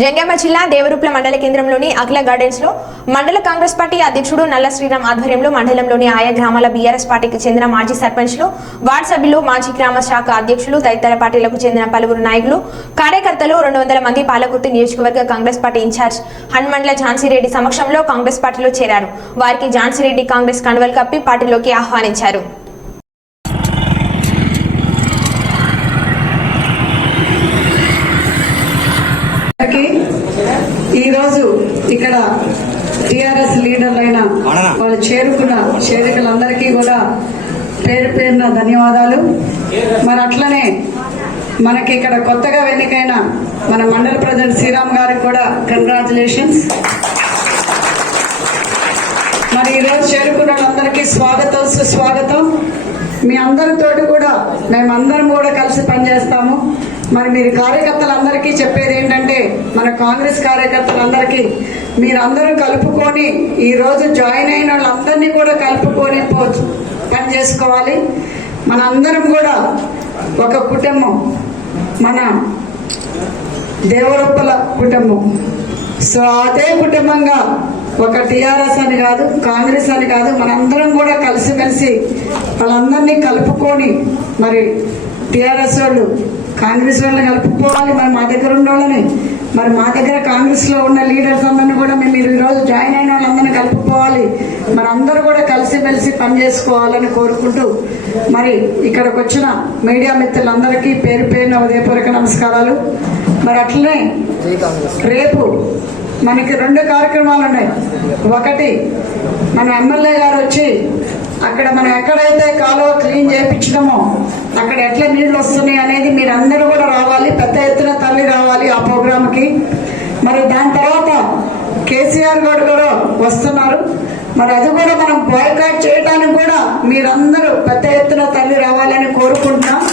జంగామ జిల్లా దేవరూప్ల మండల కేంద్రంలోని అఖిల గార్డెన్స్లో మండల కాంగ్రెస్ పార్టీ అధ్యక్షుడు నల్ల శ్రీరామ్ ఆధ్వర్యంలో మండలంలోని ఆయా గ్రామాల బీఆర్ఎస్ పార్టీకి చెందిన మాజీ సర్పంచ్లు వార్డు సభ్యులు మాజీ గ్రామ శాఖ అధ్యక్షులు తదితర పార్టీలకు చెందిన పలువురు నాయకులు కార్యకర్తలు రెండు వందల మంది పాలకుర్తి నియోజకవర్గ Congress party incharge Hanmandla Jhansi Reddy సమక్షంలో కాంగ్రెస్ పార్టీలో చేరారు. వారికి ఝాన్సీరెడ్డి కాంగ్రెస్ కండువలు కప్పి పార్టీలోకి ఆహ్వానించారు. ఈరోజు ఇక్కడ టిఆర్ఎస్ లీడర్లైన వాళ్ళు చేరుకున్న చేరికలందరికీ కూడా పేరు పేరున ధన్యవాదాలు. మరి అట్లనే మనకి ఇక్కడ కొత్తగా ఎన్నికైన మన మండల ప్రెసిడెంట్ శ్రీరామ్ గారికి కూడా కంగ్రాచులేషన్స్ మరి ఈరోజు చేరుకున్న వాళ్ళందరికీ స్వాగతం సుస్వాగతం. మీ అందరితో కూడా మేమందరం కూడా కలిసి పనిచేస్తాము. మరి మీరు కార్యకర్తలందరికీ చెప్పేది ఏంటంటే మన కాంగ్రెస్ కార్యకర్తలందరికీ మీరందరూ కలుపుకొని ఈరోజు జాయిన్ అయిన వాళ్ళందరినీ కూడా కలుపుకొని పో పని చేసుకోవాలి. మన అందరం కూడా ఒక కుటుంబం మన దేవరొప్పల కుటుంబం. సో అదే కుటుంబంగా ఒక టిఆర్ఎస్ అని కాదు కాంగ్రెస్ అని కాదు మనందరం కూడా కలిసిమెలిసి వాళ్ళందరినీ కలుపుకొని మరి టిఆర్ఎస్ వాళ్ళు కాంగ్రెస్ వాళ్ళని కలుపుకోవాలి మరి మా దగ్గర ఉన్న వాళ్ళని. మరి మా దగ్గర కాంగ్రెస్లో ఉన్న లీడర్స్ అందరినీ కూడా మేము ఈ రోజు జాయిన్ అయిన వాళ్ళందరినీ కలుపుకోవాలి. మరి అందరూ కూడా కలిసిమెలిసి పనిచేసుకోవాలని కోరుకుంటూ మరి ఇక్కడికి వచ్చిన మీడియా మిత్రులందరికీ పేరు పేరున ఉదయపూర్వక నమస్కారాలు. మరి అట్లనే రేపు మనకి రెండు కార్యక్రమాలు ఉన్నాయి ఒకటి మన ఎమ్మెల్యే గారు వచ్చి అక్కడ మనం ఎక్కడైతే కాలువ క్లీన్ చేయించడమో అక్కడ ఎట్లా నీళ్ళు వస్తున్నాయి అనేది మీరు అందరూ కూడా రావాలి పెద్ద ఎత్తున తల్లి రావాలి ఆ ప్రోగ్రామ్కి. మరి దాని తర్వాత కేసీఆర్ గారు కూడా వస్తున్నారు. మరి అది కూడా మనం బాయ్కాట్ చేయడానికి కూడా మీరందరూ పెద్ద ఎత్తున తల్లి రావాలని కోరుకుంటున్నాం.